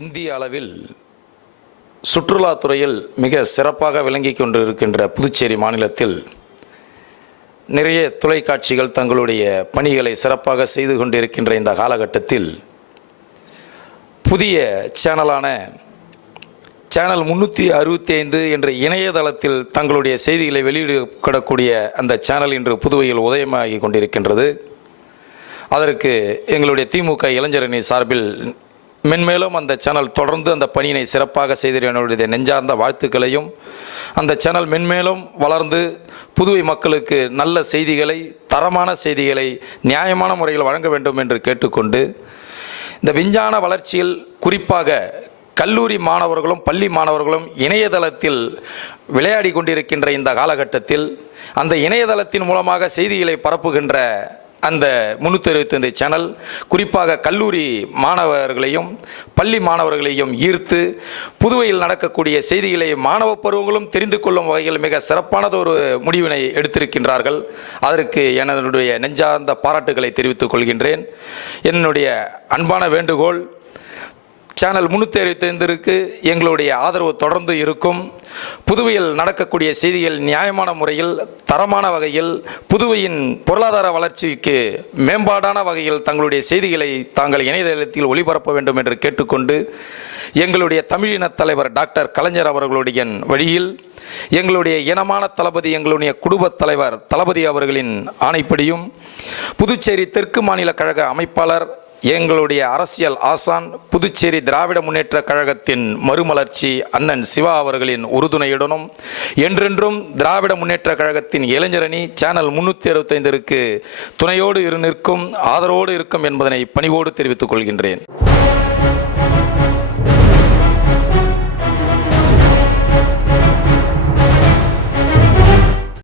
இந்திய அளவில் சுற்றுலாத்துறையில் மிக சிறப்பாக விளங்கி கொண்டிருக்கின்ற புதுச்சேரி மாநிலத்தில் நிறைய தொலைக்காட்சிகள் தங்களுடைய பணிகளை சிறப்பாக செய்து கொண்டிருக்கின்ற இந்த காலகட்டத்தில் புதிய சேனலான சேனல் முன்னூற்றி அறுபத்தி ஐந்து என்ற இணையதளத்தில் தங்களுடைய செய்திகளை வெளியிடப்படக்கூடிய அந்த சேனல் இன்று புதுவையில் உதயமாகி கொண்டிருக்கின்றது. அதற்கு எங்களுடைய திமுக இளைஞரணி சார்பில் மென்மேலும் அந்த சேனல் தொடர்ந்து அந்த பணியினை சிறப்பாக செய்த என்னுடைய நெஞ்சார்ந்த வாழ்த்துக்களையும் அந்த சேனல் மென்மேலும் வளர்ந்து புதுவை மக்களுக்கு நல்ல செய்திகளை தரமான செய்திகளை நியாயமான முறையில் வழங்க வேண்டும் என்று கேட்டுக்கொண்டு இந்த விஞ்ஞான வளர்ச்சியில் குறிப்பாக கல்லூரி மாணவர்களும் பள்ளி மாணவர்களும் இணையதளத்தில் விளையாடி கொண்டிருக்கின்ற இந்த காலகட்டத்தில் அந்த இணையதளத்தின் மூலமாக செய்திகளை பரப்புகின்ற அந்த முந்நூற்றி அறுபத்தைந்து சேனல் குறிப்பாக கல்லூரி மாணவர்களையும் பள்ளி மாணவர்களையும் ஈர்த்து புதுவையில் நடக்கக்கூடிய செய்திகளை மாணவ பருவங்களும் தெரிந்து கொள்ளும் வகையில் மிக சிறப்பானதொரு முடிவினை எடுத்திருக்கின்றார்கள். அதற்கு என்னுடைய நெஞ்சார்ந்த பாராட்டுகளை தெரிவித்துக் கொள்கின்றேன். என்னுடைய அன்பான வேண்டுகோள் சேனல் முந்நூற்றி அறுபத்தைந்து இருக்குது எங்களுடைய ஆதரவு தொடர்ந்து இருக்கும். புதுவையில் நடக்கக்கூடிய செய்திகள் நியாயமான முறையில் தரமான வகையில் புதுவையின் பொருளாதார வளர்ச்சிக்கு மேம்பாடான வகையில் தங்களுடைய செய்திகளை தாங்கள் இணையதளத்தில் ஒளிபரப்ப வேண்டும் என்று கேட்டுக்கொண்டு எங்களுடைய தமிழின தலைவர் டாக்டர் கலைஞர் அவர்களுடைய வழியில் எங்களுடைய இனமான தளபதி எங்களுடைய குடும்பத் தலைவர் தளபதி அவர்களின் ஆணைப்படியும் புதுச்சேரி தெற்கு மாநில கழக அமைப்பாளர் எங்களுடைய அரசியல் ஆசான் புதுச்சேரி திராவிட முன்னேற்ற கழகத்தின் மறுமலர்ச்சி அண்ணன் சிவா அவர்களின் உறுதுணையுடனும் என்றென்றும் திராவிட முன்னேற்ற கழகத்தின் இளைஞரணி சேனல் முன்னூற்றி அறுபத்தைந்திற்கு துணையோடு இரு நிற்கும் ஆதரவோடு இருக்கும் என்பதனை பணிவோடு தெரிவித்துக் கொள்கின்றேன்.